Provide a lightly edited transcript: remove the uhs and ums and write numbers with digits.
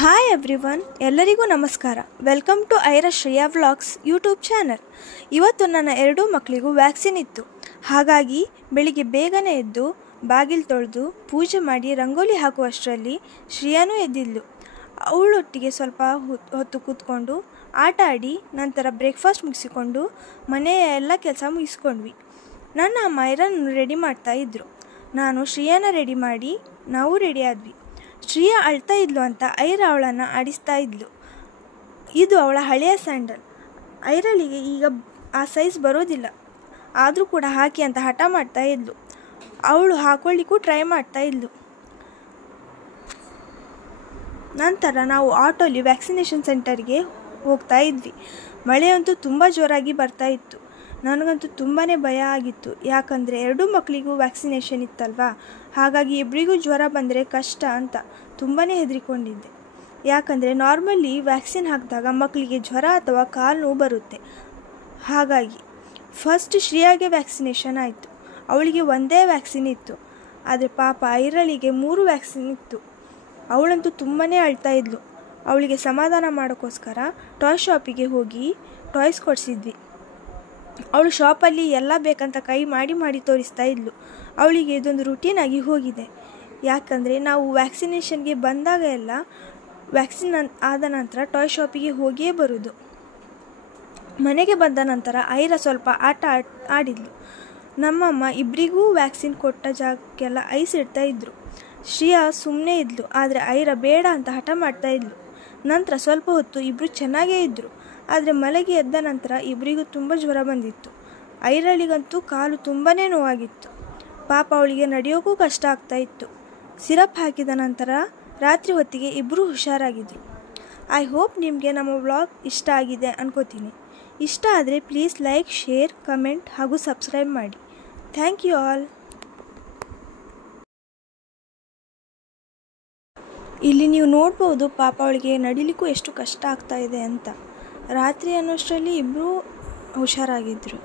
Hi everyone, ಎಲ್ಲರಿಗೂ ನಮಸ್ಕಾರ. Welcome to Aira Shreya vlogs YouTube channel. ಇವತ್ತು ನನ್ನ ಎರಡೂ ಮಕ್ಕಳಿಗೂ ವ್ಯಾಕ್ಸಿನ್ ಇತ್ತು. ಹಾಗಾಗಿ ಬೆಳಿಗ್ಗೆ ಬೇಗನೆ ಎದ್ದು ಬಾಗಿಲು ತೊಳೆದು ಪೂಜೆ ಮಾಡಿ ರಂಗೋಲಿ ಹಾಕುವಷ್ಟರಲ್ಲಿ ಶ್ರೇಯಾನೂ ಎದ್ದಿದ್ಲು. ಅವಳೊಟ್ಟಿಗೆ ಸ್ವಲ್ಪ ಹೊತ್ತು ಕೂತ್ಕೊಂಡು ಆಟ ಆಡಿ ನಂತರ ಬ್ರೇಕ್ಫಾಸ್ಟ್ ಮುಗಿಸಿಕೊಂಡು ಮನೆಯ ಎಲ್ಲ ಕೆಲಸ ಮುಗಿಸ್ಕೊಂಡ್ವಿ. ನನ್ನ ಅಮ್ಮ ಐರನ್ನು ರೆಡಿ ಮಾಡ್ತಾ ಇದ್ದರು. ನಾನು ಶ್ರೇಯಾನ ರೆಡಿ ಮಾಡಿ ನಾವು ರೆಡಿ ಆದ್ವಿ. ಶ್ರೇಯಾ ಅಳ್ತಾ ಇದ್ಲು ಅಂತ ಐರಾ ಅವಳನ್ನು ಆಡಿಸ್ತಾ ಇದ್ಲು. ಇದು ಅವಳ ಹಳೆಯ ಸ್ಯಾಂಡಲ್. ಐರಳಿಗೆ ಈಗ ಆ ಸೈಜ್ ಬರೋದಿಲ್ಲ, ಆದರೂ ಕೂಡ ಹಾಕಿ ಅಂತ ಹಠ ಮಾಡ್ತಾ ಇದ್ಲು. ಅವಳು ಹಾಕೊಳ್ಳಿಕ್ಕೂ ಟ್ರೈ ಮಾಡ್ತಾ ಇದ್ಲು. ನಂತರ ನಾವು ಆಟೋಲಿ ವ್ಯಾಕ್ಸಿನೇಷನ್ ಸೆಂಟರ್ಗೆ ಹೋಗ್ತಾ ಇದ್ವಿ. ಮಳೆಯಂತೂ ತುಂಬ ಜೋರಾಗಿ ಬರ್ತಾ ಇತ್ತು. ನನಗಂತೂ ತುಂಬಾ ಭಯ ಆಗಿತ್ತು, ಯಾಕಂದರೆ ಎರಡೂ ಮಕ್ಕಳಿಗೂ ವ್ಯಾಕ್ಸಿನೇಷನ್ ಇತ್ತಲ್ವಾ. ಹಾಗಾಗಿ ಇಬ್ಬರಿಗೂ ಜ್ವರ ಬಂದರೆ ಕಷ್ಟ ಅಂತ ತುಂಬಾ ಹೆದರಿಕೊಂಡಿದ್ದೆ. ಯಾಕಂದರೆ ನಾರ್ಮಲಿ ವ್ಯಾಕ್ಸಿನ್ ಹಾಕಿದಾಗ ಮಕ್ಕಳಿಗೆ ಜ್ವರ ಅಥವಾ ಕಾಲು ನೋವು ಬರುತ್ತೆ. ಹಾಗಾಗಿ ಫಸ್ಟ್ ಶ್ರೇಯಾಗೆ ವ್ಯಾಕ್ಸಿನೇಷನ್ ಆಯಿತು. ಅವಳಿಗೆ ಒಂದೇ ವ್ಯಾಕ್ಸಿನ್ ಇತ್ತು. ಆದರೆ ಪಾಪ ಐರಳಿಗೆ 3 ವ್ಯಾಕ್ಸಿನ್ ಇತ್ತು. ಅವಳಂತೂ ತುಂಬಾ ಅಳ್ತಾ ಇದ್ಲು. ಅವಳಿಗೆ ಸಮಾಧಾನ ಮಾಡೋಕ್ಕೋಸ್ಕರ ಟಾಯ್ ಶಾಪಿಗೆ ಹೋಗಿ ಟಾಯ್ಸ್ ಕೊಡಿಸಿದ್ವಿ. ಅವಳು ಶಾಪಲ್ಲಿ ಎಲ್ಲ ಬೇಕಂತ ಕೈ ಮಾಡಿ ತೋರಿಸ್ತಾ ಇದ್ಲು. ಅವಳಿಗೆ ಇದೊಂದು ರುಟೀನ್ ಆಗಿ ಹೋಗಿದೆ. ಯಾಕಂದರೆ ನಾವು ವ್ಯಾಕ್ಸಿನೇಷನ್ಗೆ ಬಂದಾಗ ಎಲ್ಲ ವ್ಯಾಕ್ಸಿನ್ ಆದ ನಂತರ ಟಾಯ್ ಶಾಪಿಗೆ ಹೋಗಿಯೇ ಬರೋದು. ಮನೆಗೆ ಬಂದ ನಂತರ ಐರಾ ಸ್ವಲ್ಪ ಆಟ ಆಡಿದ್ಲು. ನಮ್ಮಮ್ಮ ಇಬ್ಬರಿಗೂ ವ್ಯಾಕ್ಸಿನ್ ಕೊಟ್ಟ ಜಾಗಕ್ಕೆಲ್ಲ ಐಸ್ ಇಡ್ತಾ ಇದ್ದರು. ಶ್ರೇಯಾ ಸುಮ್ಮನೆ ಇದ್ಲು, ಆದರೆ ಐರಾ ಬೇಡ ಅಂತ ಹಠ ಮಾಡ್ತಾ ಇದ್ಲು. ನಂತರ ಸ್ವಲ್ಪ ಹೊತ್ತು ಇಬ್ಬರು ಚೆನ್ನಾಗೇ ಇದ್ದರು. ಆದರೆ ಮಲಗಿ ಎದ್ದ ನಂತರ ಇಬ್ಬರಿಗೂ ತುಂಬ ಜ್ವರ ಬಂದಿತ್ತು. ಐರಳಿಗಂತೂ ಕಾಲು ತುಂಬಾ ನೋವಾಗಿತ್ತು. ಪಾಪ ಅವಳಿಗೆ ನಡೆಯೋಕ್ಕೂ ಕಷ್ಟ ಆಗ್ತಾ ಇತ್ತು. ಸಿರಪ್ ಹಾಕಿದ ನಂತರ ರಾತ್ರಿ ಹೊತ್ತಿಗೆ ಇಬ್ಬರೂ ಹುಷಾರಾಗಿದ್ದರು. ಐ ಹೋಪ್ ನಿಮಗೆ ನಮ್ಮ ವ್ಲಾಗ್ ಇಷ್ಟ ಆಗಿದೆ ಅನ್ಕೋತೀನಿ. ಇಷ್ಟ ಆದರೆ ಪ್ಲೀಸ್ ಲೈಕ್, ಶೇರ್, ಕಮೆಂಟ್ ಹಾಗೂ ಸಬ್ಸ್ಕ್ರೈಬ್ ಮಾಡಿ. Thank you all. ಇಲ್ಲಿ ನೀವು ನೋಡ್ಬೋದು ಪಾಪ ಅವಳಿಗೆ ನಡಿಲಿಕ್ಕೂ ಎಷ್ಟು ಕಷ್ಟ ಆಗ್ತಾ ಇದೆ ಅಂತ. ರಾತ್ರಿ ಅನ್ನೋಷ್ಟರಲ್ಲಿ ಇಬ್ಬರೂ ಹುಷಾರಾಗಿದ್ದರು.